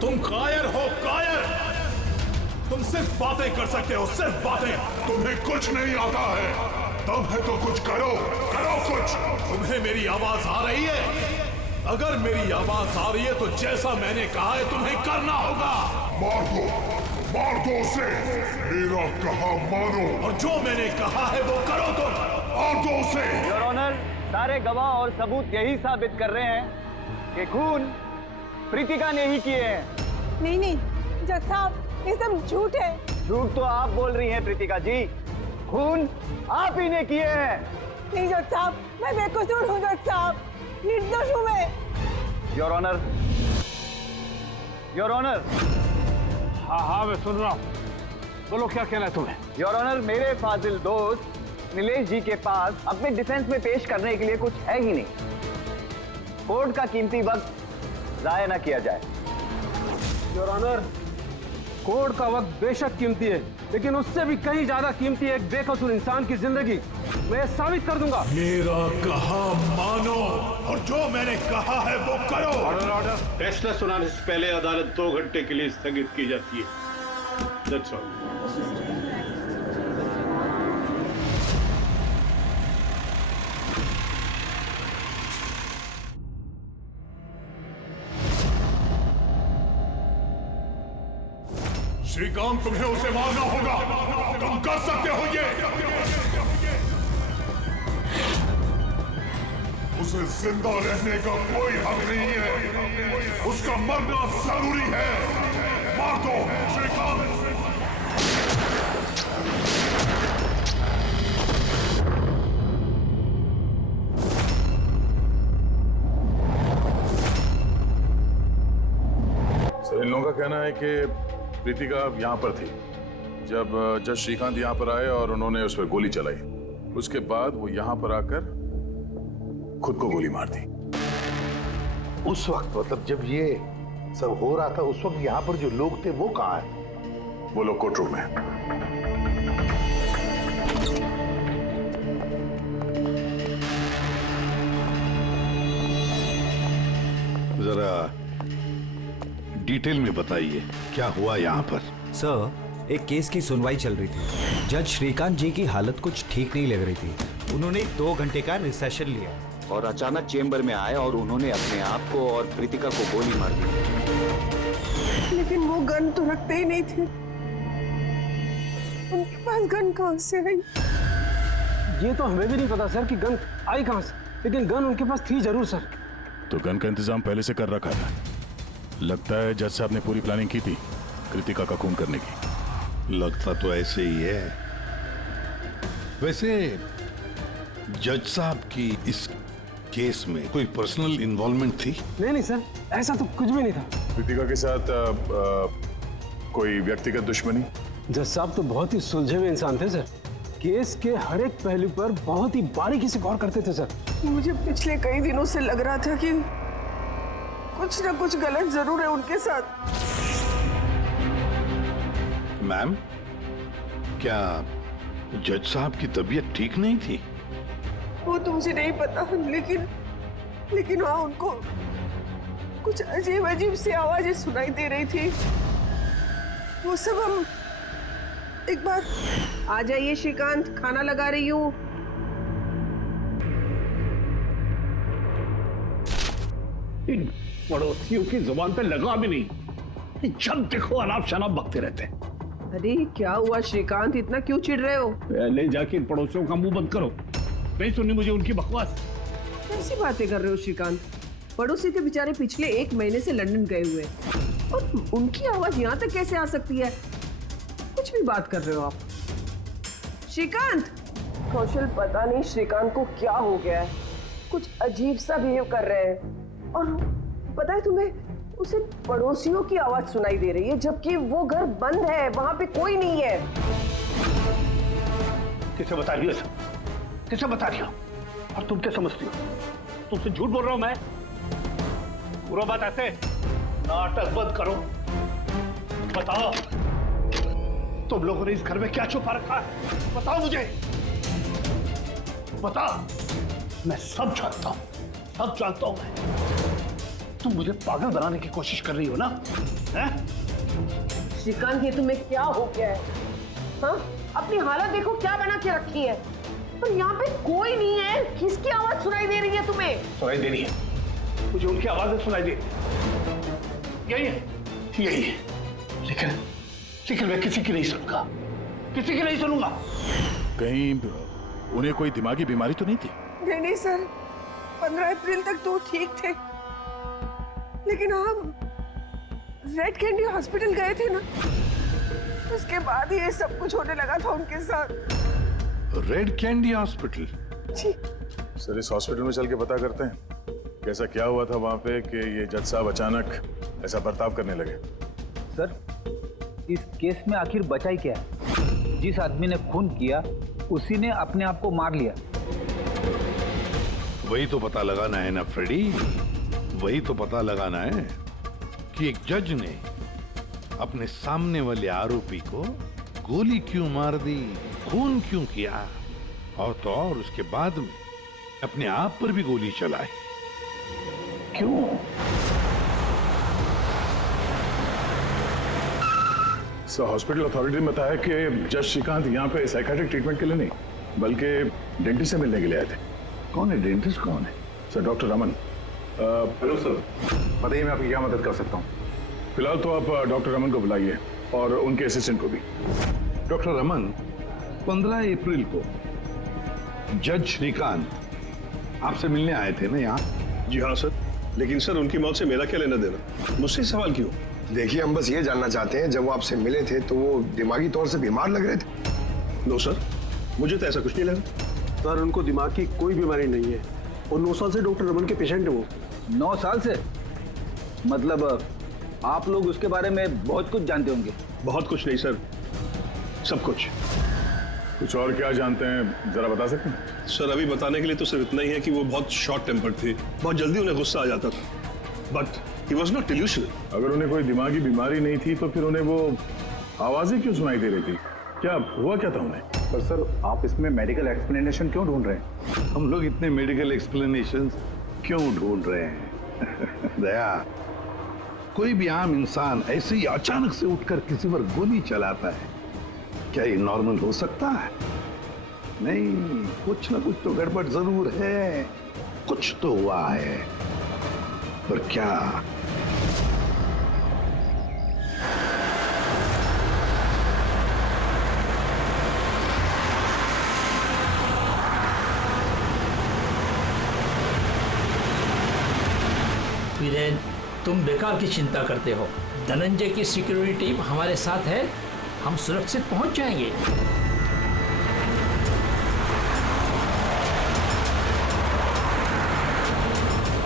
तुम कायर हो, कायर। तुम सिर्फ बातें कर सकते हो, सिर्फ बातें। तुम्हें कुछ नहीं आता है। दम है तो कुछ करो, करो कुछ। तुम्हें मेरी आवाज आ रही है? अगर मेरी आवाज आ रही है तो जैसा मैंने कहा है तुम्हें करना होगा। मार दो उसे। मेरा कहा मानो और जो मैंने कहा है वो करो तुम। मार दो उसे। योर ऑनर, सारे गवाह और सबूत यही साबित कर रहे हैं कि खून प्रीतिका ने ही किए हैं। नहीं नहीं जज साहब, ये सब झूठ है। झूठ तो आप बोल रही हैं प्रीतिका जी, खून आप ही ने किए हैं। नहीं जज साहब, मैं बेकसूर हूँ जज साहब, निर्दोष हूँ मैं। Your honour, your honour. हाँ मैं सुन रहा हूँ, बोलो क्या कहना है तुम्हें। योर ऑनर, मेरे फाजिल दोस्त नीलेश जी के पास अपने डिफेंस में पेश करने के लिए कुछ है ही नहीं। कोर्ट का कीमती वक्त जाया न किया जाए। योर ऑनर, कोर्ट का वक्त बेशक कीमती है, लेकिन उससे भी कहीं ज्यादा कीमती है एक बेकसूर इंसान की जिंदगी। मैं ये साबित कर दूंगा। मेरा कहा मानो और जो मैंने कहा है वो करो। Order order. फैसला सुनाने से पहले अदालत 2 घंटे के लिए स्थगित की जाती है। That's all. श्रीकांत, तुम्हें उसे मारना होगा। तुम कर सकते हो ये। उसे जिंदा रहने का कोई हक नहीं है। उसका मरना जरूरी है। मार दो श्रीकांत। सर, इन लोगों का कहना है कि प्रीतिका यहाँ पर थी जब जज श्रीकांत यहाँ पर आए और उन्होंने उस पर गोली चलाई। उसके बाद वो यहाँ पर आकर खुद को गोली मार दी। उस वक्त मतलब जब ये सब हो रहा था, उस वक्त यहाँ पर जो लोग थे वो कहाँ है? वो लोग कोर्ट रूम में। जरा डिटेल में बताइए क्या हुआ यहाँ पर। सर, एक केस की सुनवाई चल रही थी। जज श्रीकांत जी की हालत कुछ ठीक नहीं लग रही थी। उन्होंने 2 घंटे का रिसेशन लिया और अचानक चेंबर में आए और उन्होंने अपने आप को और प्रीतिका को गोली मार दी। लेकिन वो गन तो रखते ही नहीं थे। उनके पास गन कहाँ से आई? ये तो हमें भी नहीं पता सर कि गन आई कहाँ से, लेकिन गन उनके पास थी जरूर सर। तो गन का इंतजाम पहले से कर रखा था। लगता है जज साहब ने पूरी प्लानिंग की थी कृतिका का खून करने की। लगता तो ऐसे ही है। वैसे जज साहब की इस केस में कोई पर्सनल इन्वॉल्वमेंट थी? नहीं सर, ऐसा तो कुछ भी नहीं था। कृतिका के साथ कोई व्यक्तिगत दुश्मनी? जज साहब तो बहुत ही सुलझे हुए इंसान थे सर। केस के हर एक पहलू पर बहुत ही बारीकी से गौर करते थे सर। मुझे पिछले कई दिनों से लग रहा था कि कुछ ना कुछ गलत जरूर है उनके साथ। मैम, क्या जज साहब की तबीयत ठीक नहीं थी? वो तो मुझे नहीं पता, लेकिन हाँ, उनको कुछ अजीब अजीब सी आवाजें सुनाई दे रही थी। वो सब हम एक बार। आ जाइए श्रीकांत, खाना लगा रही हूँ। इन पड़ोसियों की जुबान पे लगा भी नहीं, जब देखो अनाप शनाप बकते रहते हैं। अरे क्या हुआ श्रीकांत, इतना क्यों चिढ़ रहे हो? पहले जाके इन पड़ोसियों का मुंह बंद करो, नहीं सुननी मुझे उनकी बकवास। कैसी बातें कर रहे हो श्रीकांत? पड़ोसी थे बेचारे, पिछले 1 महीने से लंदन गए हुए, और उनकी आवाज यहाँ तक कैसे आ सकती है? कुछ भी बात कर रहे हो आप श्रीकांत। कौशल, पता नहीं श्रीकांत को क्या हो गया है, कुछ अजीब सा बिहेव कर रहे हैं। और पता है तुम्हें, उसे पड़ोसियों की आवाज सुनाई दे रही है, जबकि वो घर बंद है, वहां पे कोई नहीं है। किसे बता रही हो सब? किसे बता रही हो? और तुम क्या समझती हो? तुमसे झूठ बोल रहा हूं मैं? पूरा बात ऐसे, नाटक बंद करो। बताओ, तुम लोगों ने इस घर में क्या छुपा रखा है? बताओ मुझे, बताओ। मैं सब जानता हूं, सब जानता हूं मैं। तुम मुझे पागल बनाने की कोशिश कर रही हो ना? हैं? श्रीकांत, ये तुम्हें क्या हो गया है? हाँ, अपनी हालत देखो क्या बना के रखी है। और यहाँ पे कोई नहीं है, किसकी आवाज सुनाई दे रही है तुम्हें? सुनाई दे रही है, मुझे उनकी आवाजें सुनाई दे, यही है, यही है। लेकिन मैं किसी की नहीं सुनूंगा, किसी की नहीं सुनूंगा। कहीं उन्हें कोई दिमागी बीमारी तो नहीं थी? नहीं सर, 15 अप्रैल तक तो ठीक थे, लेकिन हम रेड कैंडी हॉस्पिटल गए थे ना, उसके बाद ये सब कुछ होने लगा था उनके साथ। Red candy hospital? जी सर, इस हॉस्पिटल में चल के पता करते हैं कैसा क्या हुआ था वहां पे कि ये जज साहब अचानक ऐसा बर्ताव करने लगे। सर, इस केस में आखिर बचा ही क्या है? जिस आदमी ने खून किया उसी ने अपने आप को मार लिया। वही तो पता लगाना है ना फ्रेडी, वही तो पता लगाना है कि एक जज ने अपने सामने वाले आरोपी को गोली क्यों मार दी, खून क्यों किया, और तो और उसके बाद में अपने आप पर भी गोली चलाई। क्यों? सर, हॉस्पिटल अथॉरिटी ने बताया कि जज श्रीकांत यहाँ पे साइकियाट्रिक ट्रीटमेंट के लिए नहीं बल्कि डेंटिस्ट से मिलने के लिए आए थे। कौन है डेंटिस्ट? कौन है? Sir, doctor Raman. Hello sir, बताइए मैं आपकी क्या मदद कर सकता हूँ? फिलहाल तो आप डॉक्टर रमन को बुलाइए और उनके असिस्टेंट को भी। डॉक्टर रमन, 15 अप्रैल को जज श्रीकांत आपसे मिलने आए थे ना यहाँ? जी हाँ सर, लेकिन सर उनकी मौत से मेरा क्या लेना देना? मुझसे सवाल क्यों? देखिए, हम बस ये जानना चाहते हैं, जब वो आपसे मिले थे तो वो दिमागी तौर से बीमार लग रहे थे? नो सर, मुझे तो ऐसा कुछ नहीं लगा। सर, उनको दिमाग की कोई बीमारी नहीं है और 9 साल से डॉक्टर रमन के पेशेंट है वो। 9 साल से? मतलब आप लोग उसके बारे में बहुत कुछ जानते होंगे। बहुत कुछ नहीं सर, सब कुछ। कुछ और क्या जानते हैं जरा बता सकते हैं? सर, अभी बताने के लिए तो सिर्फ इतना ही है कि वो बहुत शॉर्ट टेम्पर्ड थे, बहुत जल्दी उन्हें गुस्सा आ जाता था, but he was not delusional. अगर उन्हें कोई दिमागी बीमारी नहीं थी तो फिर उन्हें वो आवाजें क्यों सुनाई दे रही थी? क्या हुआ क्या था उन्हें? पर सर, आप इसमें मेडिकल एक्सप्लेनेशन क्यों ढूंढ रहे हैं? हम लोग इतने मेडिकल एक्सप्लेनेशन क्यों ढूंढ रहे हैं? दया, कोई भी आम इंसान ऐसे ही अचानक से उठकर किसी पर गोली चलाता है, क्या ये नॉर्मल हो सकता है? नहीं, कुछ ना कुछ तो गड़बड़ जरूर है, कुछ तो हुआ है, पर क्या? वीरेन, तुम बेकार की चिंता करते हो। धनंजय की सिक्योरिटी टीम हमारे साथ है, हम सुरक्षित पहुंच जाएंगे।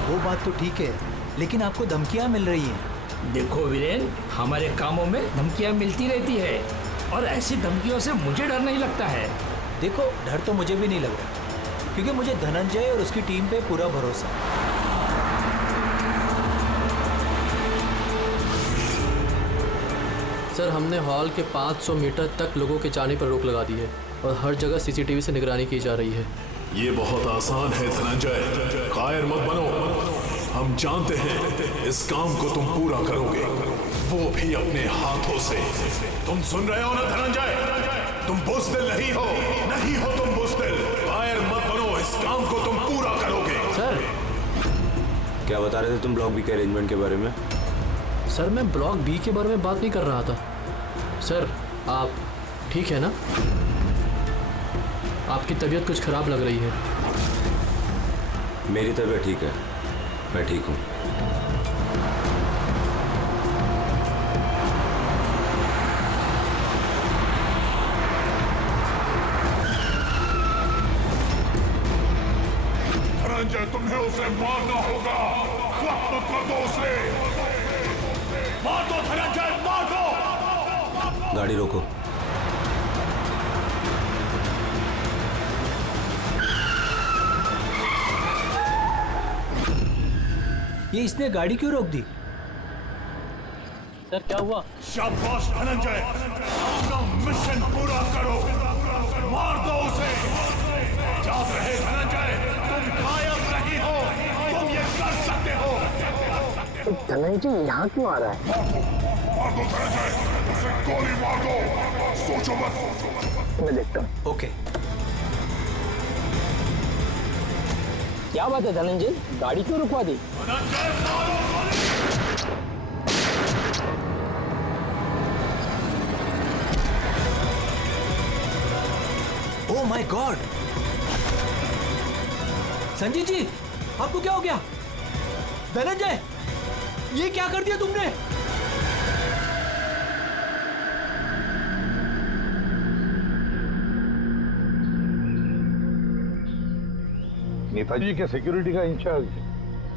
वो बात तो ठीक है, लेकिन आपको धमकियां मिल रही हैं। देखो वीरेन, हमारे कामों में धमकियां मिलती रहती है और ऐसी धमकियों से मुझे डर नहीं लगता है। देखो, डर तो मुझे भी नहीं लग रहा, क्योंकि मुझे धनंजय और उसकी टीम पे पूरा भरोसा है। सर, हमने हॉल के 500 मीटर तक लोगों के जाने पर रोक लगा दी है और हर जगह सीसीटीवी से निगरानी की जा रही है। ये बहुत आसान है धनंजय, कायर मत बनो। हम जानते हैं इस काम को तुम पूरा करोगे, वो भी अपने हाथों से। तुम सुन रहे हो ना धनंजय? तुम बुज़दिल नहीं हो, नहीं हो तुम बुज़दिल। कायर मत बनो, इस काम को तुम पूरा करोगे। सर, क्या बता रहे थे तुम ब्लॉक बी के अरेंजमेंट के बारे में? सर, मैं ब्लॉक बी के बारे में बात नहीं कर रहा था। सर, आप ठीक है ना? आपकी तबीयत कुछ खराब लग रही है। मेरी तबीयत ठीक है, मैं ठीक हूँ। धनंजय, तुम्हें उसे मारना होगा। खत्म कर दो उसे। मार दो धनंजय, मार दो। गाड़ी रोको। ये इसने गाड़ी क्यों रोक दी? सर, क्या हुआ? शाबाश धनंजय, अपना मिशन पूरा करो। मार दो उसे। याद रहे धनंजय, तुम कायर नहीं हो, तुम ये कर सकते हो। धनंजय यहाँ क्यों आ रहा है? गोली मार दो, सोचो मत। मैं देखता हूँ। ओके। क्या बात है धनंजय, गाड़ी क्यों रुकवा दी? Oh my God, Sanjeev ji आपको क्या हो गया? धनंजय ये क्या कर दिया तुमने? नेताजी के सिक्योरिटी का इंचार्ज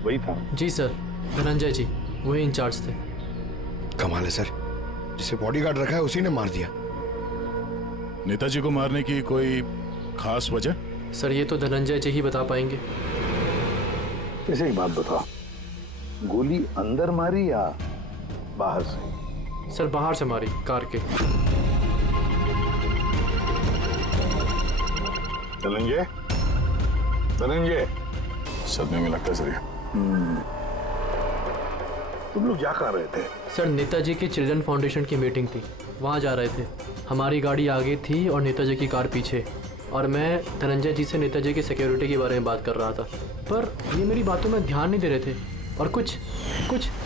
वही था? जी सर, धनंजय जी वही इंचार्ज थे। कमाल है सर, जिसे बॉडीगार्ड रखा है उसी ने मार दिया। नेताजी को मारने की कोई खास वजह? सर ये तो धनंजय जी ही बता पाएंगे। इसे एक बात बता, गोली अंदर मारी या बाहर से? सर बाहर से मारी, कार के। धनंजय, धनंजय, सदमे में लगता है सर। तुम लोग क्या कर रहे थे? सर नेताजी की चिल्ड्रन फाउंडेशन की मीटिंग थी, वहाँ जा रहे थे। हमारी गाड़ी आगे थी और नेताजी की कार पीछे, और मैं धनंजय जी से नेताजी की सिक्योरिटी के बारे में बात कर रहा था, पर ये मेरी बातों में ध्यान नहीं दे रहे थे और कुछ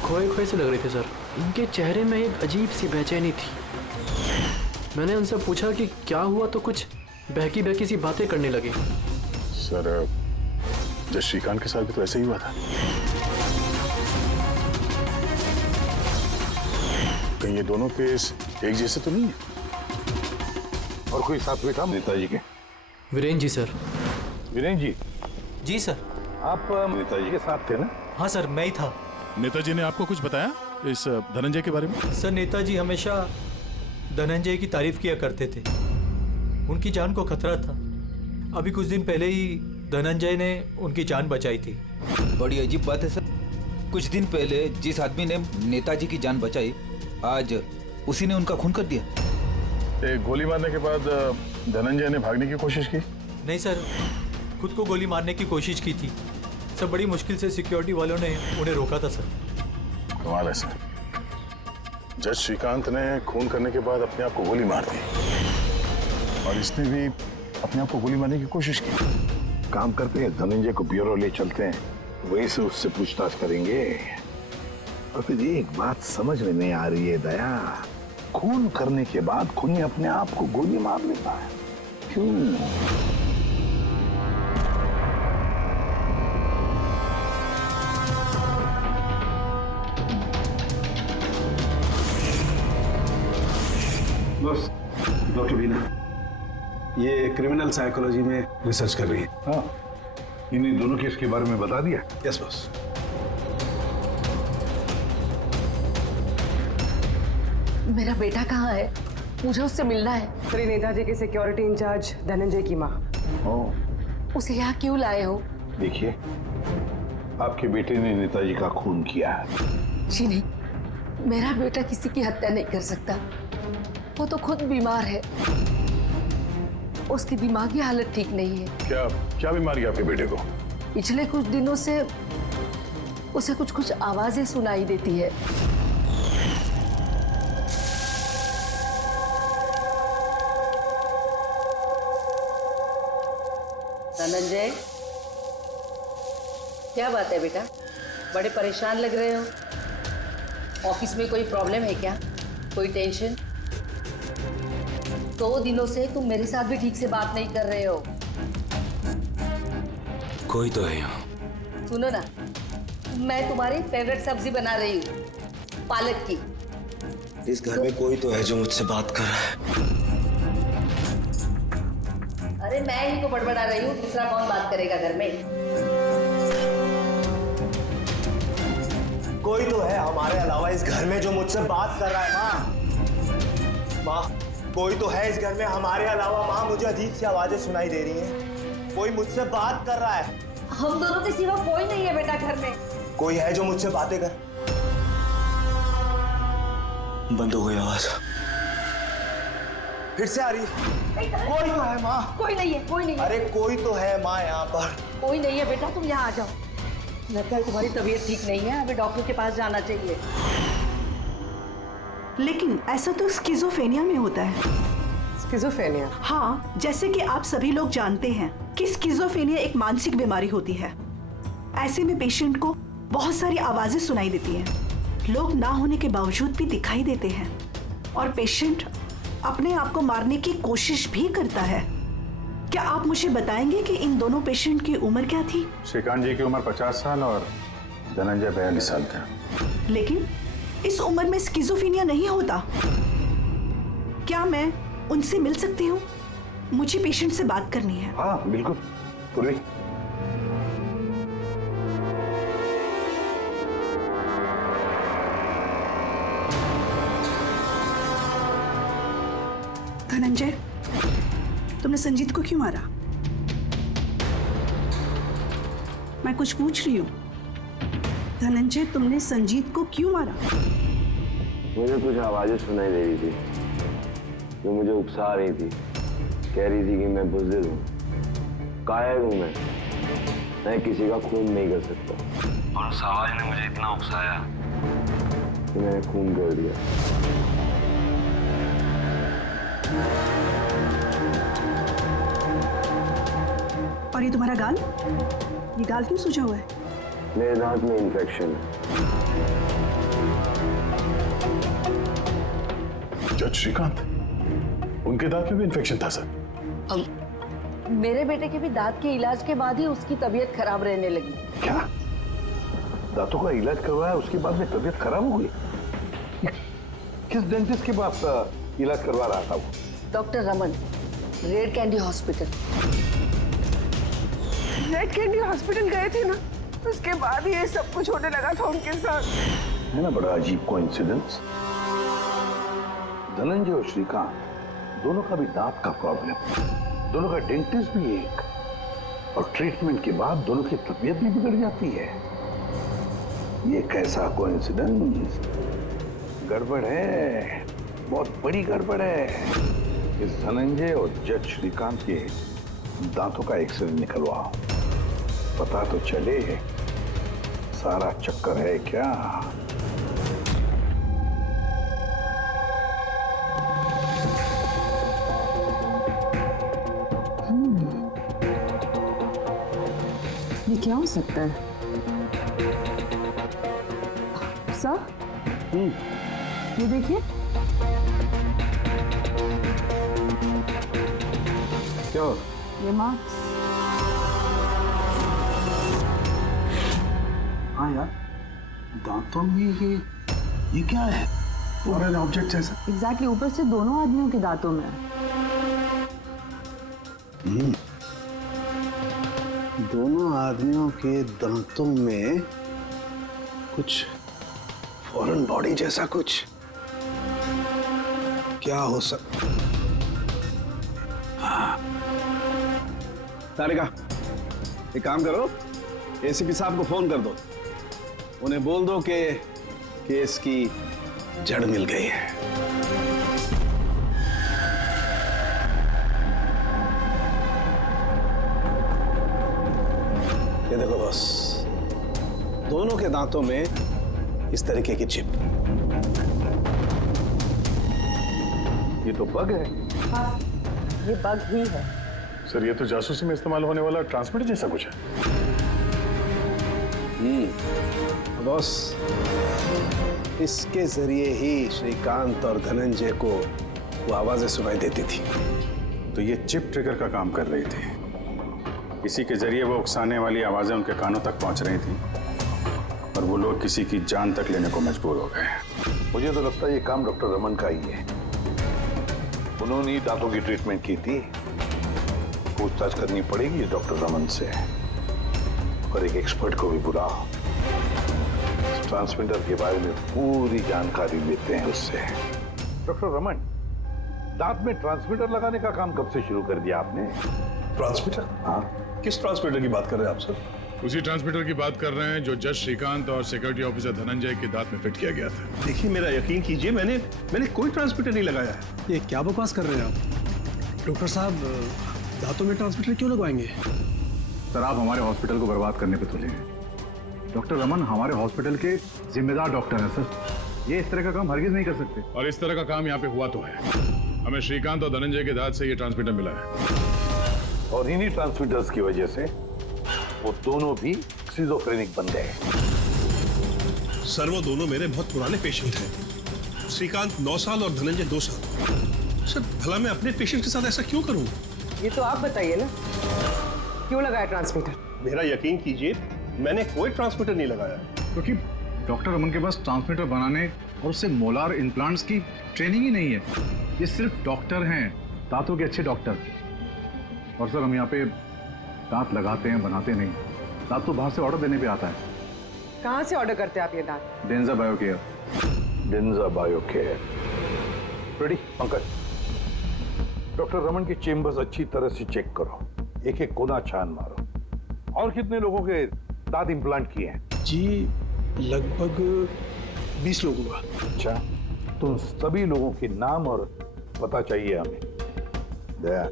खोए खोए से लग रहे थे सर। इनके चेहरे में एक अजीब सी बेचैनी थी। मैंने उनसे पूछा कि क्या हुआ, तो कुछ बहकी सी बातें करने लगे। सर जब श्रीकांत के साथ भी तो ऐसे ही हुआ था। कहीं ये दोनों केस एक जैसे तो नहीं है? और कोई साथ में था नेताजी के? वीरेंद्र जी सर। वीरेंद्र जी? जी सर। आप नेताजी के साथ थे ना? हाँ सर मैं ही था। नेताजी ने आपको कुछ बताया इस धनंजय के बारे में? सर नेताजी हमेशा धनंजय की तारीफ किया करते थे, उनकी जान को खतरा था। अभी कुछ दिन पहले ही धनंजय ने उनकी जान बचाई थी। बड़ी अजीब बात है सर, कुछ दिन पहले जिस आदमी ने नेताजी की जान बचाई, आज उसी ने उनका खून कर दिया। एक गोली मारने के बाद धनंजय ने भागने की कोशिश की? नहीं सर, खुद को गोली मारने की कोशिश की थी सर। बड़ी मुश्किल से सिक्योरिटी वालों ने उन्हें रोका था सर। कमाल है सर, जज श्रीकांत ने खून करने के बाद अपने आप को गोली मार दी और इसने भी अपने आप को गोली मारने की कोशिश की। काम करते हैं, धनंजय को ब्यूरो ले चलते हैं, वहीं से उससे पूछताछ करेंगे। और फिर एक बात समझ में नहीं आ रही है दया, खून करने के बाद खूनी अपने आप को गोली मार लेता है, क्यों? बस डॉक्टर बीना ये क्रिमिनल साइकोलॉजी में रिसर्च कर रही है। हाँ, इन्हीं दोनों केस के बारे में बता दिया? Yes boss. मेरा बेटा कहाँ है? मुझे उससे मिलना है। श्री नेताजी के सिक्योरिटी इंचार्ज धनंजय की माँ। उसे यहाँ क्यों लाए हो? देखिए, आपके बेटे ने नेताजी का खून किया है। जी नहीं, मेरा बेटा किसी की हत्या नहीं कर सकता। वो तो खुद बीमार है, उसकी दिमागी हालत ठीक नहीं है। क्या बीमारी है आपके बेटे को? पिछले कुछ दिनों से उसे कुछ आवाजें सुनाई देती है। धनंजय, क्या बात है बेटा? बड़े परेशान लग रहे हो। ऑफिस में कोई प्रॉब्लम है क्या? कोई टेंशन? 2 दिनों से तुम मेरे साथ भी ठीक से बात नहीं कर रहे हो। कोई तो है यहाँ। सुनो ना, मैं तुम्हारी फेवरेट सब्जी बना रही हूँ, पालक की। इस घर में कोई तो है जो मुझसे बात कर रहा है। अरे मैं ही तो बड़बड़ा रही हूँ, दूसरा कौन बात करेगा घर में? कोई तो है हमारे अलावा इस घर में जो मुझसे बात कर रहा है। माँ, कोई तो है इस घर में हमारे अलावा। माँ, मुझे अजीब सी आवाजें सुनाई दे रही हैं। कोई मुझसे बात कर रहा है। हम दोनों के सिवा कोई नहीं है बेटा घर में। कोई है जो मुझसे बातें कर। बंद हो गई आवाज, फिर से आ रही है। कोई तो है माँ। कोई नहीं है, कोई नहीं है। अरे कोई तो है माँ यहाँ पर। कोई नहीं है बेटा, तुम यहाँ आ जाओ। लगता है तुम्हारी तबीयत ठीक नहीं है, अभी डॉक्टर के पास जाना चाहिए। लेकिन ऐसा तो स्किज़ोफ्रेनिया में होता है। स्किज़ोफ्रेनिया? हाँ, जैसे कि आप सभी लोग जानते हैं कि स्किज़ोफ्रेनिया एक मानसिक बीमारी होती है। ऐसे में पेशेंट को बहुत सारी आवाजें सुनाई देती हैं, लोग ना होने के बावजूद भी दिखाई देते हैं और पेशेंट अपने आप को मारने की कोशिश भी करता है। क्या आप मुझे बताएंगे कि इन दोनों पेशेंट की उम्र क्या थी? श्रीकांत जी की उम्र 50 साल और धनंजय 42 साल का। लेकिन इस उम्र में स्किज़ोफ्रेनिया नहीं होता। क्या मैं उनसे मिल सकती हूँ? मुझे पेशेंट से बात करनी है। हाँ बिल्कुल पूर्वी। धनंजय, तुमने संजीत को क्यों मारा? मैं कुछ पूछ रही हूँ। धनंजय, तुमने संजीत को क्यों मारा? मुझे कुछ आवाजें सुनाई दे रही थी जो मुझे उकसा रही थी। कह रही थी कि मैं बुज़दिल हूँ, कायर हूँ, मैं किसी का खून नहीं कर सकता। और उस आवाज ने मुझे इतना उकसाया कि मैंने खून कर दिया। और ये तुम्हारा गाल? ये गाल क्यों सूजा हुआ है? मेरे दांत में इन्फेक्शन है। जज श्रीकांत, उनके दांत में भी इन्फेक्शन था सर? मेरे बेटे के भी दांत के इलाज के बाद ही उसकी तबीयत खराब रहने लगी। क्या? दांतों का इलाज करवाया उसके बाद में तबीयत खराब हो गई? किस डेंटिस्ट के पास इलाज करवा रहा था वो? Doctor Raman, red candy hospital. Red candy hospital गए थे ना, उसके बाद ये सब कुछ होने लगा था उनके साथ। है ना बड़ा अजीब कोइंसिडेंस। धनंजय और श्रीकांत दोनों का भी दांत का प्रॉब्लम, दोनों का डेंटिस्ट भी एक, और ट्रीटमेंट के बाद दोनों की तबीयत भी बिगड़ जाती है। ये कैसा कोइंसिडेंस? गड़बड़ है, बहुत बड़ी गड़बड़ है। इस धनंजय और जज श्रीकांत के दांतों का एक्सरे निकलवाओ, पता तो चले सारा चक्कर है क्या। ये क्या हो सकता है? सर, ये देखिए। क्या? ये मार्क्स। हाँ यार, दांतों में ये क्या है? फॉरेन ऑब्जेक्ट जैसा। एग्जैक्टली, ऊपर से दोनों आदमियों के दांतों में। दोनों आदमियों के दांतों में कुछ फॉरेन बॉडी जैसा कुछ। क्या हो सकता? तारिका, एक काम करो, एसीपी साहब को फोन कर दो, उन्हें बोल दो कि केस की जड़ मिल गई है। ये देखो बॉस, दोनों के दांतों में इस तरीके की चिप। ये तो बग है। हाँ, ये बग ही है। सर, ये तो जासूसी में इस्तेमाल होने वाला ट्रांसमीटर जैसा कुछ है। बॉस, इसके जरिए ही श्रीकांत और धनंजय को वो आवाजें सुनाई देती थी। तो ये चिप ट्रिगर का काम कर रही थी। इसी के जरिए वो उकसाने वाली आवाजें उनके कानों तक पहुंच रही थी और वो लोग किसी की जान तक लेने को मजबूर हो गए। मुझे तो लगता है ये काम डॉक्टर रमन का ही है। उन्होंने ही दांतों की ट्रीटमेंट की थी। पूछताछ करनी पड़ेगी डॉक्टर रमन से, और एक एक्सपर्ट को भी बुलाओ। ट्रांसमीटर के बारे में पूरी जानकारी लेते हैं उससे। डॉक्टर रमन, दांत में ट्रांसमीटर लगाने का काम कब से शुरू कर दिया आपने? ट्रांसमीटर? हाँ। किस ट्रांसमीटर की बात कर रहे हैं आप सर? उसी ट्रांसमीटर की बात कर रहे हैं जो जज श्रीकांत और सिक्योरिटी ऑफिसर धनंजय के दांत में फिट किया गया था। देखिए, मेरा यकीन कीजिए, मैंने कोई ट्रांसमीटर नहीं लगाया है। ये क्या बकवास कर रहे हैं आप? डॉक्टर साहब, दांतों में ट्रांसमीटर क्यों लगवाएंगे? सर, आप हमारे हॉस्पिटल को बर्बाद करने पे तुले हैं। डॉक्टर रमन हमारे हॉस्पिटल के जिम्मेदार डॉक्टर हैं सर। ये इस तरह का काम हरगिज नहीं कर सकते। और इस तरह का काम यहाँ पे हुआ तो है। हमें श्रीकांत और धनंजय के दांत से ये ट्रांसमीटर मिला है और इन्हीं ट्रांसमीटर्स की वजह से वो दोनों भी स्किज़ोफ्रेनिक बन गए। सर वो दोनों मेरे बहुत पुराने पेशेंट हैं। श्रीकांत 9 साल और धनंजय 2 साल। सर भला मैं अपने पेशेंट के साथ ऐसा क्यों करूं? ये तो आप बताइए ना, क्यों लगाया ट्रांसमीटर? मेरा यकीन कीजिए, मैंने कोई ट्रांसमीटर नहीं लगाया। क्योंकि डॉक्टर रमन के पास ट्रांसमीटर बनाने और उससे मोलार इम्प्लांट्स की ट्रेनिंग ही नहीं है। ये सिर्फ डॉक्टर हैं, दांतों के अच्छे डॉक्टर। और सर हम यहाँ पे दांत लगाते हैं, बनाते नहीं। दांत तो बाहर से ऑर्डर देने पे आता है। कहाँ से ऑर्डर करते हैं आप ये दांत? डेंजा बायोकेयर। डेंजा बायोकेयर। रेडी पंकज, डॉक्टर रमन की चेम्बर्स अच्छी तरह से चेक करो, एक एक कोना छान मारो। और कितने लोगों के दांत इम्प्लांट किए हैं? जी लगभग 20 लोगों का। अच्छा, तो उन सभी लोगों के नाम और पता चाहिए हमें। दया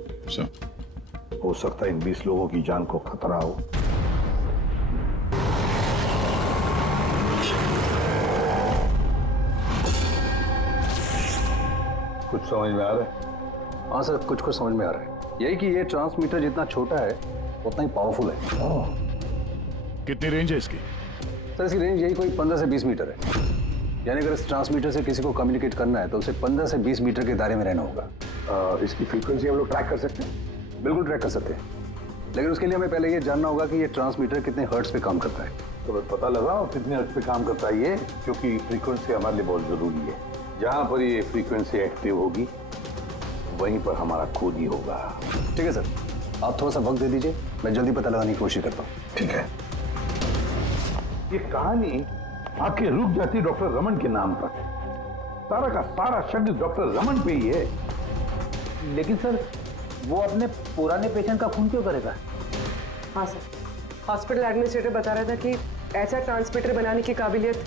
हो सकता है इन 20 लोगों की जान को खतरा हो। कुछ समझ में आ रहा है? हाँ सर, कुछ समझ में आ रहा है। यही कि ये ट्रांसमीटर जितना छोटा है उतना ही पावरफुल है। कितनी रेंज है इसकी? सर इसकी रेंज यही कोई 15 से 20 मीटर है। यानी अगर इस ट्रांसमीटर से किसी को कम्युनिकेट करना है तो उसे 15 से 20 मीटर के दायरे में रहना होगा। इसकी फ्रीक्वेंसी हम लोग ट्रैक कर सकते हैं? बिल्कुल ट्रैक कर सकते हैं, लेकिन उसके लिए हमें पहले ये जानना होगा कि ये ट्रांसमीटर कितने हर्ट्ज पे काम करता है। तो पता लगाओ कितने हर्ट्ज पे काम करता है ये, क्योंकि फ्रीक्वेंसी हमारे लिए बहुत जरूरी है। जहां पर ये फ्रीक्वेंसी एक्टिव होगी वहीं पर हमारा खोज ही होगा। ठीक है सर, आप थोड़ा सा वक्त दे दीजिए, मैं जल्दी पता लगाने की कोशिश करता हूँ। ठीक है। ये कहानी आके रुक जाती डॉक्टर रमन के नाम पर। सारा का सारा शक डॉक्टर रमन पे ही है। लेकिन सर वो अपने पुराने पेशेंट का खून क्यों करेगा? हाँ सर, हॉस्पिटल एडमिनिस्ट्रेटर बता रहा था कि ऐसा ट्रांसमीटर बनाने की काबिलियत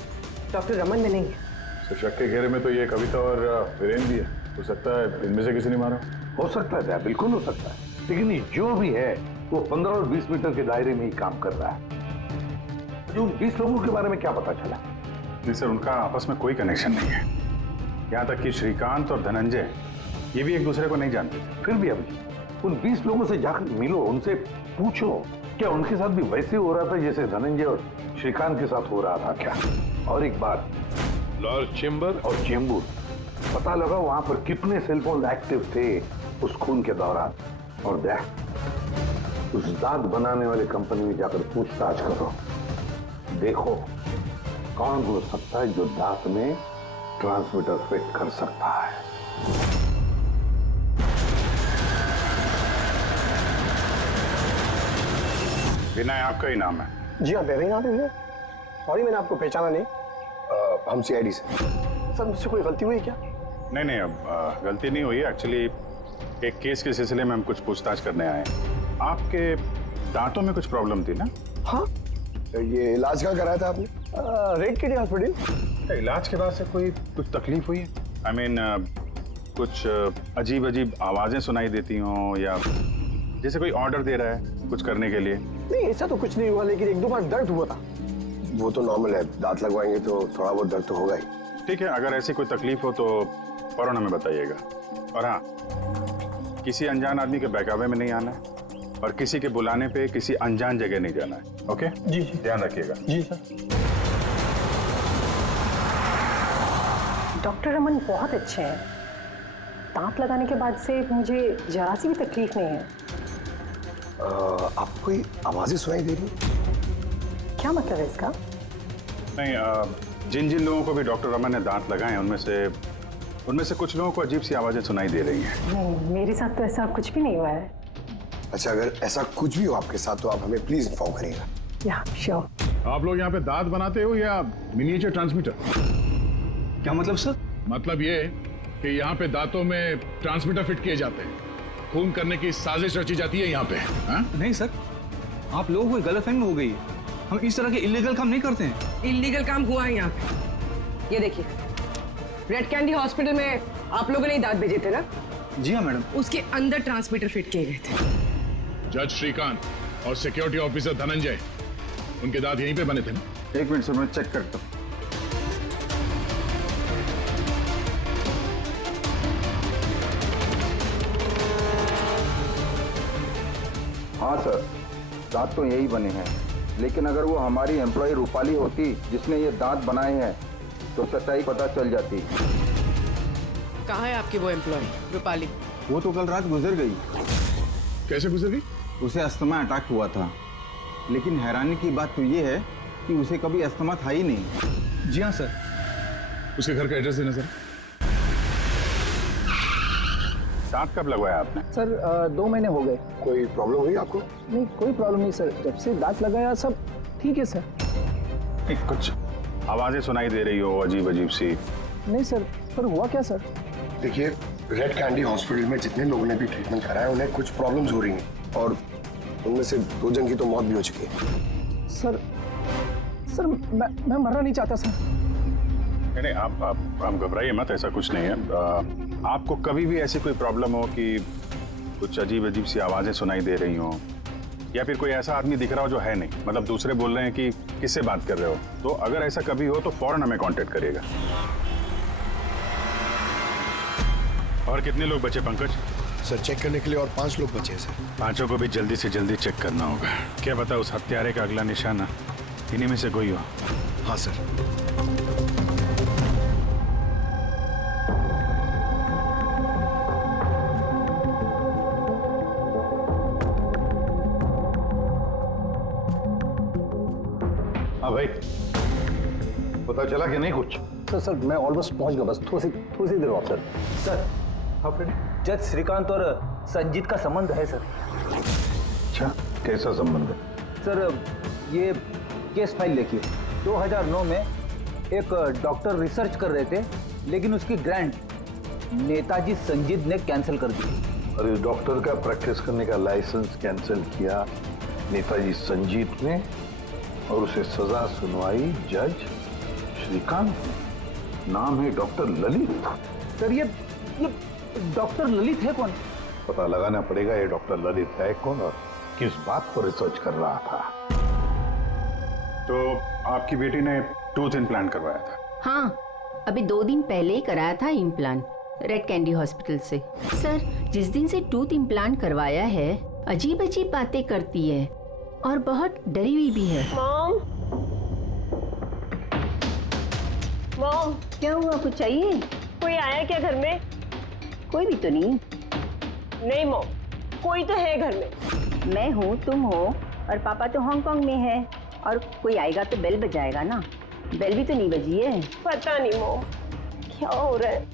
डॉक्टर रमन में नहीं है। तो शक के घेरे में तो ये कविता और वीरेन भी है। हो सकता है इनमें से किसी ने मारा। हो सकता है, बिल्कुल हो सकता है, लेकिन ये जो भी है वो 15 और 20 मीटर के दायरे में ही काम कर रहा है। जो 20 लोगों के बारे में क्या पता चला? नहीं सर, उनका आपस में कोई कनेक्शन नहीं है। यहाँ तक कि श्रीकांत और धनंजय ये भी एक दूसरे को नहीं जानते थे। फिर भी अभी उन 20 लोगों से जाकर मिलो, उनसे पूछो क्या उनके साथ भी वैसे हो रहा था जैसे धनंजय और श्रीकांत के साथ हो रहा था क्या? और एक बात, लॉर्ड चेंबर और चेंबूर, पता लगा वहां पर कितने सेलफोन एक्टिव थे उस खून के दौरान। और देख, उस दांत बनाने वाले कंपनी में जाकर पूछताछ करो, देखो कौन हो सकता है जो दांत में ट्रांसमीटर फिट कर सकता है। विनय आपका ही नाम है? जी हाँ, मेरा ही नाम है। सॉरी मैंने आपको पहचाना नहीं। हम सीआईडी से। सर मुझसे कोई गलती हुई क्या? नहीं, अब गलती नहीं हुई। एक्चुअली एक केस के सिलसिले में हम कुछ पूछताछ करने आए हैं। आपके दांतों में कुछ प्रॉब्लम थी ना? हाँ, ये इलाज कहाँ कराया था आपने? रेड किडी हॉस्पिटल। इलाज के बाद से कुछ तकलीफ हुई? आई मीन कुछ अजीब अजीब आवाजें सुनाई देती हों, या जैसे कोई ऑर्डर दे रहा है कुछ करने के लिए? नहीं, ऐसा तो कुछ नहीं हुआ, लेकिन 1-2 बार दर्द हुआ था। वो तो नॉर्मल है, दांत लगवाएंगे तो थोड़ा बहुत दर्द तो होगा ही। ठीक है, अगर ऐसी कोई तकलीफ हो तो फौरन हमें बताइएगा। और हाँ, किसी अनजान आदमी के बहकावे में नहीं आना है और किसी के बुलाने पे किसी अनजान जगह नहीं जाना है। ओके जी, ध्यान रखिएगा। जी सर। डॉक्टर रमन बहुत अच्छे हैं। दांत लगाने के बाद से मुझे जरा सी भी तकलीफ नहीं है। आपको कोई आवाजें सुनाई दे रही? क्या मतलब है इसका? नहीं, जिन जिन लोगों को भी डॉक्टर रमन ने दांत लगाए हैं उनमें से कुछ लोगों को अजीब सी आवाजें सुनाई दे रही हैं। नहीं, मेरे साथ तो ऐसा कुछ भी नहीं हुआ है। अच्छा, अगर ऐसा कुछ भी हो आपके साथ तो आप हमें प्लीज इन्फॉर्म करिएगा। या श्योर। आप लोग यहाँ पे दांत बनाते हो या मिनिएचर ट्रांसमीटर? क्या मतलब सर? मतलब ये कि यहाँ पे दांतों में ट्रांसमीटर फिट किए जाते हैं। खून करने की साजिश रची जाती है यहाँ पे। हा? नहीं सर, आप लोगों को गलतफहमी हो गई है। हम इस तरह के इलीगल काम नहीं करते हैं। इलीगल काम हुआ है यहाँ पे। ये देखिए, रेड कैंडी हॉस्पिटल में आप लोगों ने ही दांत भेजे थे ना? जी हाँ मैडम। उसके अंदर ट्रांसमीटर फिट किए गए थे। जज श्रीकांत और सिक्योरिटी ऑफिसर धनंजय, उनके दांत यहीं पे बने थे ना? एक मिनट सर, मैं चेक करता हूँ। हाँ सर, दांत तो यही बने हैं, लेकिन अगर वो हमारी एम्प्लॉय रूपाली होती जिसने ये दांत बनाए हैं तो सच्चाई पता चल जाती। कहाँ है आपकी वो एम्प्लॉय रूपाली? वो तो कल रात गुजर गई। कैसे गुजर गई? उसे अस्थमा अटैक हुआ था, लेकिन हैरानी की बात तो ये है कि उसे कभी अस्थमा था ही नहीं। जी हाँ सर। उसके घर का एड्रेस देना सर। दांत कब लगवाया आपने? सर 2 महीने हो गए। कोई प्रॉब्लम हुई आपको? नहीं, कोई प्रॉब्लम नहीं सर, जब से दांत लगाया सब ठीक है सर। कुछ आवाजें सुनाई दे रही हो अजीब अजीब सी? नहीं सर, पर हुआ क्या सर? देखिए, रेड कैंडी हॉस्पिटल में जितने लोगों ने भी ट्रीटमेंट कराया उन्हें कुछ प्रॉब्लम्स हो रही हैं और उनमें से 2 जन की तो मौत भी हो चुकी है। सर मैं मरना नहीं चाहता सर। नहीं, आप घबराइए मत, ऐसा कुछ नहीं है। आपको कभी भी ऐसी कोई प्रॉब्लम हो कि कुछ अजीब अजीब सी आवाजें सुनाई दे रही हो, या फिर कोई ऐसा आदमी दिख रहा हो जो है नहीं, मतलब दूसरे बोल रहे हैं कि किससे बात कर रहे हो, तो अगर ऐसा कभी हो तो फौरन हमें कांटेक्ट करिएगा। और कितने लोग बचे पंकज? सर चेक करने के लिए और 5 लोग बचे हैं सर। 5 को भी जल्दी से जल्दी चेक करना होगा। क्या पता उस हत्यारे का अगला निशाना इन्हीं में से कोई हो। हाँ सर। हाँ भाई, पता चला कि नहीं कुछ? सर मैं ऑलमोस्ट पहुंच गया, बस थोड़ी सी देर और सर। सर, हाँ फ्रेंड, जज श्रीकांत और संजीत का संबंध है सर। अच्छा, कैसा संबंध है? सर ये केस फाइल देखिए। 2009 में एक डॉक्टर रिसर्च कर रहे थे, लेकिन उसकी ग्रांट नेताजी संजीत ने कैंसिल कर दी। और इस डॉक्टर का प्रैक्टिस करने का लाइसेंस कैंसिल किया नेताजी संजीत ने, और उसे सजा सुनवाई जज श्रीकांत ने। नाम है डॉक्टर ललित। सर ये डॉक्टर ललित है कौन? पता लगाना पड़ेगा ये डॉक्टर ललित है कौन और किस बात पर रिसर्च कर रहा था। तो आपकी बेटी ने टूथ इम्प्लांट करवाया था? हाँ, अभी 2 दिन पहले ही कराया था इम्प्लांट रेड कैंडी हॉस्पिटल से। सर, जिस दिन से टूथ इम्प्लांट करवाया है अजीब अजीब बातें करती है और बहुत डरी हुई भी है। मॉम, क्या हुआ, कुछ चाहिए? कोई आया क्या घर में? कोई भी तो नहीं। नहीं मॉम, कोई तो है घर में। मैं हूँ, तुम हो, और पापा तो हांगकांग में है, और कोई आएगा तो बेल बजाएगा ना। बेल भी तो नहीं बजी है। पता नहीं मॉम क्या हो रहा है,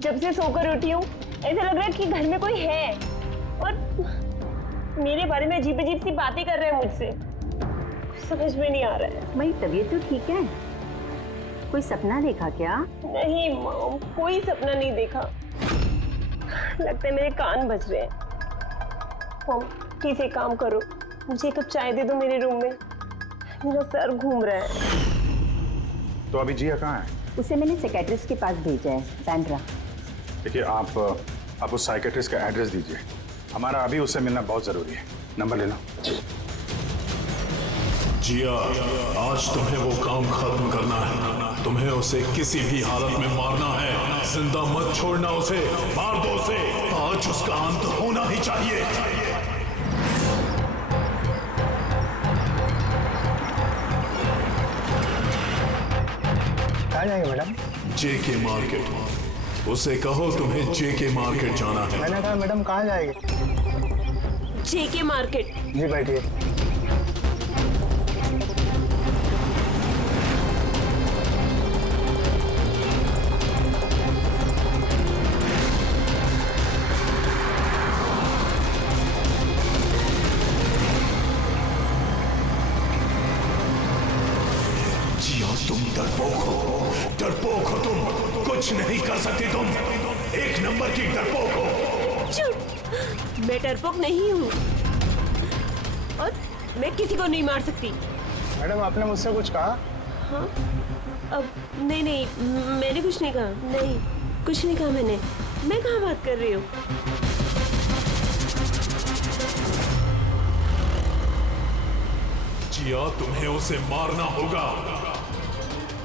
जब से सोकर उठी हूँ ऐसा लग रहा है कि घर में कोई है और मेरे बारे में अजीब अजीब सी बातें कर रहे हैं मुझसे। समझ में नहीं आ रहा है। मेरी तबीयत तो ठीक है। कोई सपना देखा क्या? नहीं मॉम, कोई सपना नहीं देखा। लगता है मेरे कान बज रहे हैं। मॉम प्लीज एक काम करो, मुझे 1 कप चाय दे दो मेरे रूम में, मेरा सर घूम रहा है। तो अभी जिया कहाँ है? उसे मैंने साइकियाट्रिस्ट के पास भेजा है, बैंड्रा। देखिए, आप उस साइकियाट्रिस्ट का एड्रेस दीजिए, हमारा अभी उससे मिलना बहुत जरूरी है। नंबर ले लो। जिया, आज तुम्हें वो काम खत्म करना है। तुम्हें उसे किसी भी हालत में मारना है। जिंदा मत छोड़ना उसे, मार दो उसे। आज उसका अंत होना ही चाहिए। कहाँ जाएंगे मैडम? जेके मार्केट। उसे कहो तुम्हें जेके मार्केट जाना है। मैंने कहा मैडम कहाँ जाएंगे? जेके मार्केट। जी बैठिए। तुम डरपोक हो तुम, कुछ नहीं कर सकती तुम, 1 नंबर की डरपोक हो। चुप, मैं डरपोक नहीं हूँ और मैं किसी को नहीं मार सकती। मैडम आपने मुझसे कुछ कहा? हाँ, अब नहीं, मैंने कुछ नहीं कहा। नहीं, कुछ नहीं कहा मैंने। मैं कहाँ बात कर रही हूँ? जिया, तुम्हें उसे मारना होगा।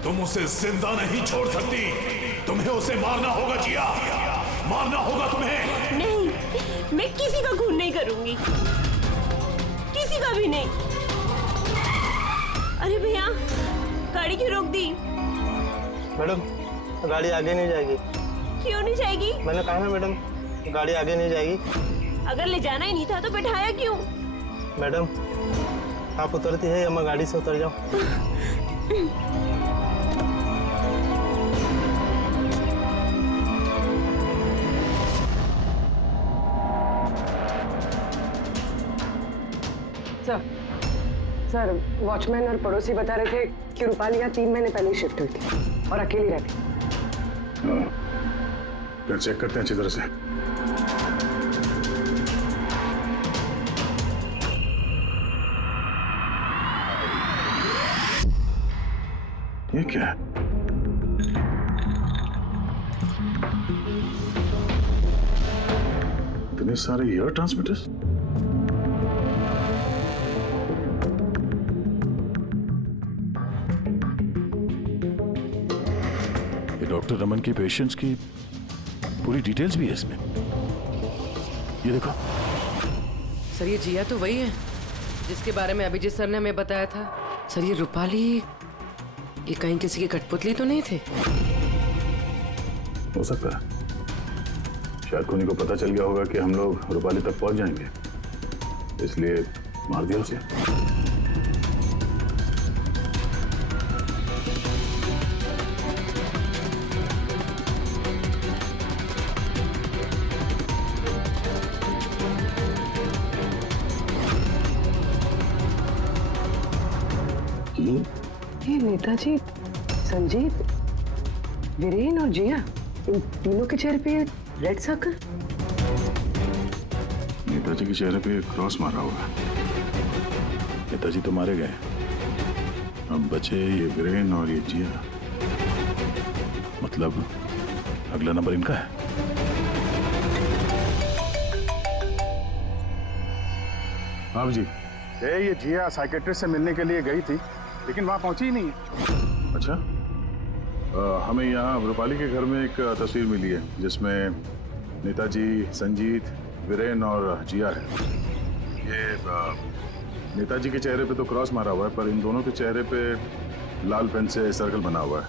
तुम उसे जिंदा नहीं छोड़ सकती। तुम्हें उसे मारना होगा जिया, मारना होगा तुम्हें। नहीं, मैं किसी का खून नहीं करूंगी, किसी का भी नहीं। अरे भैया, गाड़ी क्यों रोक दी? मैडम, गाड़ी आगे नहीं जाएगी। क्यों नहीं जाएगी? मैंने कहा ना मैडम, गाड़ी आगे नहीं जाएगी। अगर ले जाना ही नहीं था तो बैठाया क्यों? मैडम, आप उतरती है या मैं गाड़ी से उतर जाऊं? सर, वॉचमैन और पड़ोसी बता रहे थे कि रूपाली यहाँ 3 महीने पहले ही शिफ्ट हुई थी और अकेली रहती। फिर चेक करते हैं अच्छी तरह से। ये क्या है? इतने सारे ईयर ट्रांसमिटर्स। ये डॉक्टर रमन की पेशेंट्स की पूरी डिटेल्स भी है इसमें। ये देखो। सर, ये जिया तो वही है जिसके बारे में अभिजीत सर ने हमें बताया था। सर, ये रूपाली, ये कहीं किसी की कठपुतली तो नहीं थे? हो सकता है, शायद कोनी को पता चल गया होगा कि हम लोग रूपाली तक पहुंच जाएंगे, इसलिए मार दिया उसे। ये नेताजी, संजीत, वीरेन और जिया, इन तीनों के चेहरे पे रेड सर्कल। नेताजी के चेहरे पे क्रॉस मारा होगा। नेताजी तो मारे गए, अब बचे ये वीरेन और ये जिया। मतलब अगला नंबर इनका है। हाँ जी, ये जिया साइकेट्रिस्ट से मिलने के लिए गई थी, लेकिन वहां पहुंची ही नहीं है। अच्छा, हमें यहाँ रूपाली के घर में एक तस्वीर मिली है जिसमें नेताजी, संजीत, वीरेन और जिया है। ये नेताजी के चेहरे पे तो क्रॉस मारा हुआ है, पर इन दोनों के चेहरे पे लाल पेन से सर्कल बना हुआ है।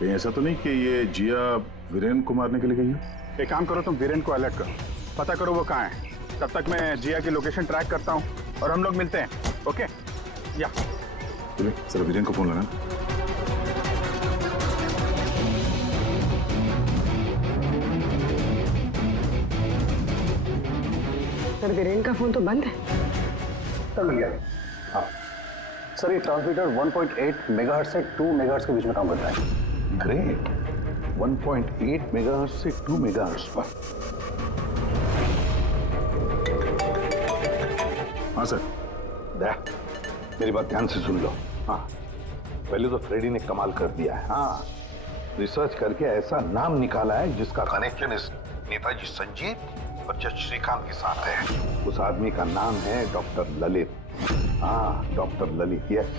कहीं ऐसा तो नहीं कि ये जिया वीरेन को मारने के लिए गई है? एक काम करो, तुम वीरेन को अलर्ट करो, पता करो वो कहाँ है। तब तक मैं जिया की लोकेशन ट्रैक करता हूँ और हम लोग मिलते हैं। ओके? या चलिए, सर वीरेन को फोन लगाना। सर, वीरेन का फोन तो बंद है। सर, मिल गया। हाँ सर, ये ट्रांसमीटर 1.8 मेगाहर्ट्ज से 2 मेगाहर्ट्ज के बीच में काम करता है। ग्रेट। 1.8 मेगाहर्ट्ज से 2 मेगाहर्ट्ज पर। हाँ सर। दया, मेरी बात ध्यान से सुन लो। हाँ, पहले तो फ्रेडी ने कमाल कर दिया है। हाँ, रिसर्च करके ऐसा नाम निकाला है जिसका कनेक्शन इस नेताजी संजीत और जज श्रीकांत के साथ है। उस आदमी का नाम है डॉक्टर ललित। हाँ, डॉक्टर ललित। यस,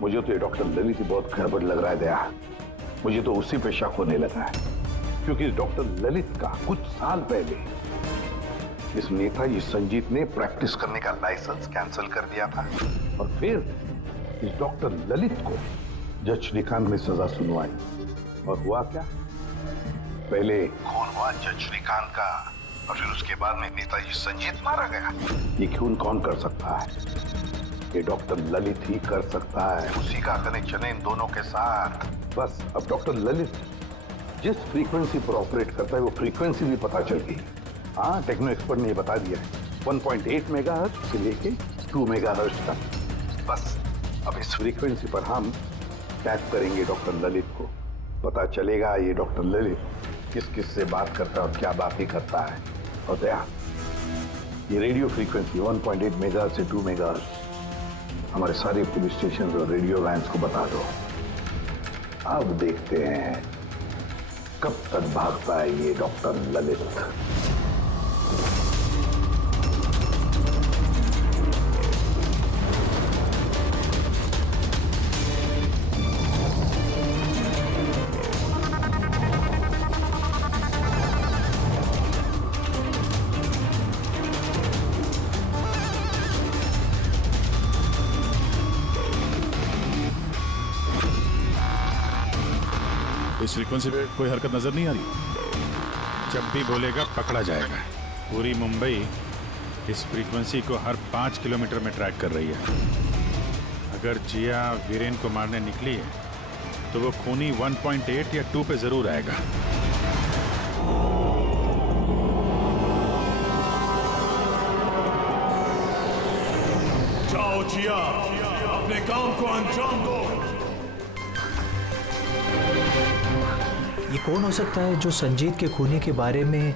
मुझे तो ये डॉक्टर ललित ही बहुत गड़बड़ लग रहा है दया। मुझे तो उसी पे शक होने लगा है, क्योंकि डॉक्टर ललित का कुछ साल पहले इस नेताजी संजीत ने प्रैक्टिस करने का लाइसेंस कैंसिल कर दिया था, और फिर इस डॉक्टर ललित को जज श्रीकांत ने सजा सुनवाई। और हुआ क्या? पहले खून हुआ जज श्रीकांत का, और फिर उसके बाद में नेताजी संजीत मारा गया। ये खून कौन कर सकता है? ये डॉक्टर ललित ही कर सकता है। उसी का कनेक्शन है इन दोनों के साथ। बस अब डॉक्टर ललित जिस फ्रीक्वेंसी पर ऑपरेट करता है वो फ्रीक्वेंसी भी पता चल गई। हाँ, टेक्नो एक्सपर्ट ने ये बता दिया है, 1.8 मेगाहर्ट्ज से लेके 2 मेगाहर्ट्ज तक। बस अब इस फ्रीक्वेंसी पर हम टैप करेंगे डॉक्टर ललित को, पता चलेगा ये डॉक्टर ललित किस किस से बात करता है और क्या बातें करता है। और दया, ये रेडियो फ्रीक्वेंसी 1.8 मेगाहर्ट्ज से 2 मेगाहर्ट्ज हमारे सारे पुलिस स्टेशन और रेडियो वैन्स को बता दो। अब देखते हैं कब तक भागता है ये डॉक्टर ललित। इस फ्रीक्वेंसी पे कोई हरकत नजर नहीं आ रही। जब भी बोलेगा पकड़ा जाएगा। पूरी मुंबई इस फ्रीक्वेंसी को हर 5 किलोमीटर में ट्रैक कर रही है। अगर जिया वीरेन को मारने निकली है तो वो खूनी 1.8 या 2 पे जरूर आएगा। जाओ जिया, अपने काम को अंजाम दो। ये कौन हो सकता है जो संजीत के खूनी के बारे में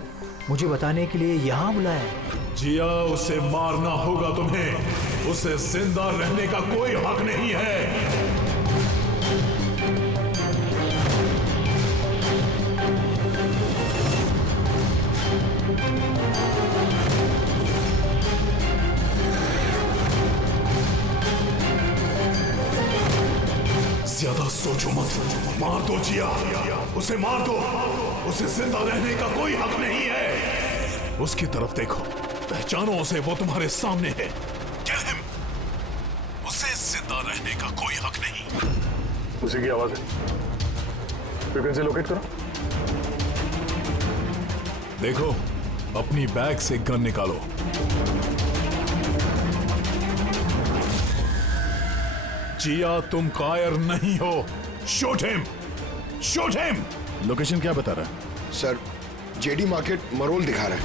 मुझे बताने के लिए यहाँ बुलाया है? जिया, उसे मारना होगा तुम्हें। उसे जिंदा रहने का कोई हक नहीं है। ज्यादा सोचो मत, मार दो जिया, उसे मार दो। उसे जिंदा रहने का कोई हक नहीं है। उसकी तरफ देखो, पहचानो उसे, वो तुम्हारे सामने है। Kill him। उसे जिंदा रहने का कोई हक नहीं। उसी की आवाज है। फ्रीक्वेंसी लोकेट करो। देखो, अपनी बैग से गन निकालो। जिया, तुम कायर नहीं हो। Shoot him, shoot him. Location क्या बता रहा है? सर, जेडी मार्केट मरोल दिखा रहा है।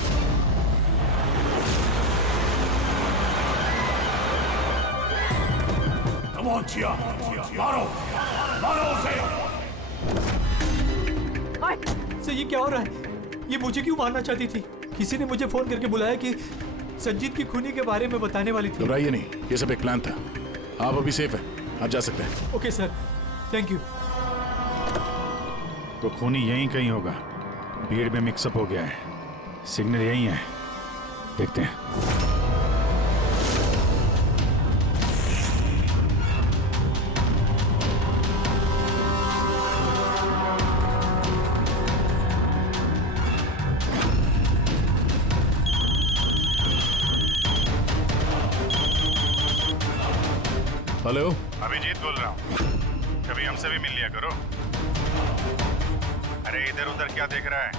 कम ऑन जिया, मारो, मारो उसे। सर, ये क्या हो रहा है? ये मुझे क्यों मारना चाहती थी? किसी ने मुझे फोन करके बुलाया कि संजीत की खूनी के बारे में बताने वाली थी। घबराइए नहीं, ये सब एक प्लान था। आप अभी सेफ है, आप जा सकते हैं। Okay sir, thank you. तो खूनी यहीं कहीं होगा। भीड़ में मिक्सअप हो गया है। सिग्नल यहीं है, देखते हैं। हेलो, अभिजीत बोल रहा हूँ। कभी हमसे भी मिल लिया करो। अरे इधर उधर क्या देख रहा है?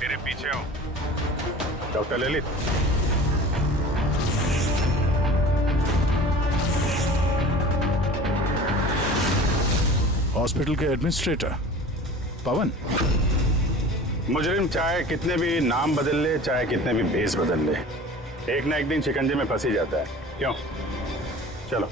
तेरे पीछे हूँ। डॉक्टर ललित। हॉस्पिटल के एडमिनिस्ट्रेटर पवन। मुजरिम चाहे कितने भी नाम बदल ले, चाहे कितने भी भेष बदल ले, एक ना एक दिन शिकंजे में फंस ही जाता है। क्यों? चलो।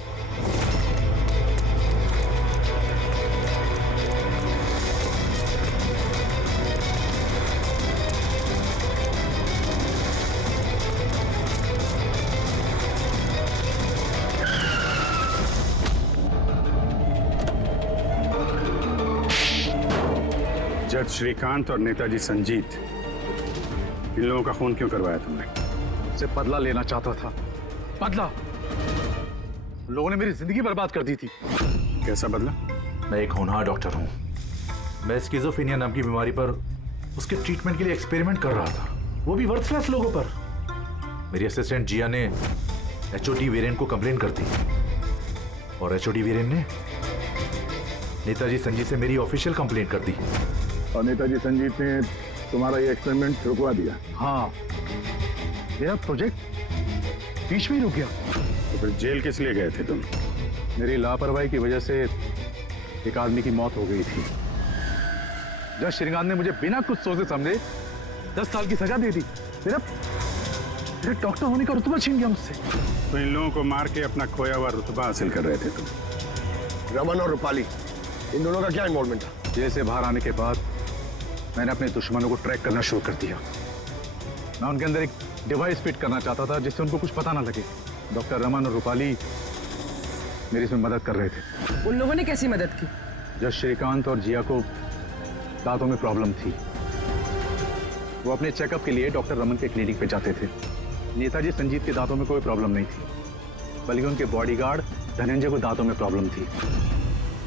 जज श्रीकांत और नेताजी संजीत, इन लोगों का खून क्यों करवाया तुमने? उससे बदला लेना चाहता था। बदला? लोगों ने मेरी जिंदगी बर्बाद कर दी थी। कैसा बदला? मैं एक होनहार डॉक्टर हूं। मैं स्किज़ोफ्रेनिया नाम की बीमारी पर उसके ट्रीटमेंट के लिए एक्सपेरिमेंट कर रहा था, वो भी वर्थलेस लोगों पर। मेरी असिस्टेंट जिया ने एचओडी वीरेन को कंप्लेन कर दी और एचओडी वीरेन ने नेताजी संजीत से मेरी ऑफिशियल कंप्लेंट कर दी। और नेताजी संजीत ने तुम्हारा ये एक्सपेरिमेंट रुकवा दिया? हाँ, मेरा प्रोजेक्ट बीच में ही रुक गया। तो फिर जेल किस लिए गए थे तुम? मेरी लापरवाही की वजह से एक आदमी की मौत हो गई थी। जज श्रीकांत ने मुझे बिना कुछ सोचे समझे 10 साल की सजा दे दी। मेरे डॉक्टर होने का रुतबा छीन गया मुझसे। तो इन लोगों को मार के अपना खोया हुआ रुतबा हासिल कर रहे थे तुम। रमन और रूपाली, इन दोनों का क्या इन्वॉल्वमेंट था? जेल से बाहर आने के बाद मैंने अपने दुश्मनों को ट्रैक करना शुरू कर दिया। मैं उनके अंदर एक डिवाइस फिट करना चाहता था जिससे उनको कुछ पता ना लगे। डॉक्टर रमन और रूपाली मेरी इसमें मदद कर रहे थे। उन लोगों ने कैसी मदद की? जब श्रीकांत और जिया को दांतों में प्रॉब्लम थी, वो अपने चेकअप के लिए डॉक्टर रमन के क्लिनिक पे जाते थे। नेताजी संजीत के दांतों में कोई प्रॉब्लम नहीं थी, बल्कि उनके बॉडीगार्ड धनंजय को दांतों में प्रॉब्लम थी।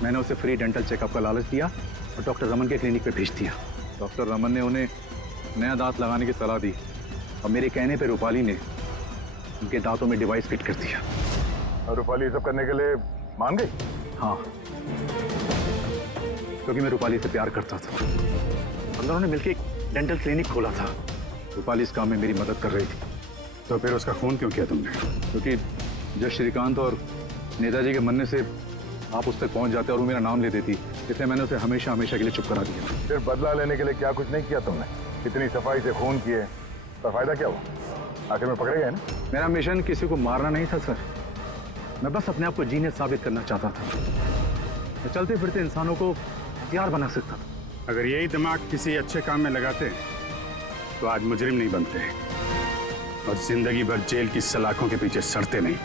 मैंने उसे फ्री डेंटल चेकअप का लालच दिया और डॉक्टर रमन के क्लिनिक पे भेज दिया। डॉक्टर रमन ने उन्हें नया दांत लगाने की सलाह दी और मेरे कहने पे रूपाली ने उनके दांतों में डिवाइस फिट कर दिया। और रूपाली सब करने के लिए मान गई? हाँ। क्योंकि मैं रूपाली से प्यार करता था। हम दोनों ने मिलकर एक डेंटल क्लिनिक खोला था। रूपाली इस काम में मेरी मदद कर रही थी। तो फिर उसका खून क्यों किया तुमने? क्योंकि जब श्रीकांत और नेताजी के मरने से आप उस तक पहुंच जाते और वो मेरा नाम ले देती, इसलिए मैंने उसे हमेशा हमेशा के लिए चुप करा दिया। फिर बदला लेने के लिए क्या कुछ नहीं किया तुमने? इतनी सफाई से खून किए तो फायदा क्या हुआ? आखिर में पकड़े गए ना? मेरा मिशन किसी को मारना नहीं था सर, मैं बस अपने आप को जीनियस साबित करना चाहता था। मैं चलते फिरते इंसानों को हथियार बना सकता था। अगर यही दिमाग किसी अच्छे काम में लगाते तो आज मुजरिम नहीं बनते और जिंदगी भर जेल की सलाखों के पीछे सड़ते नहीं।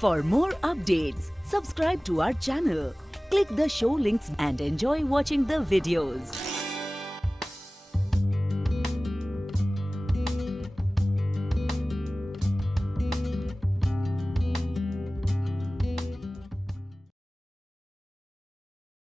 For more updates, subscribe to our channel, click the show links and enjoy watching the videos.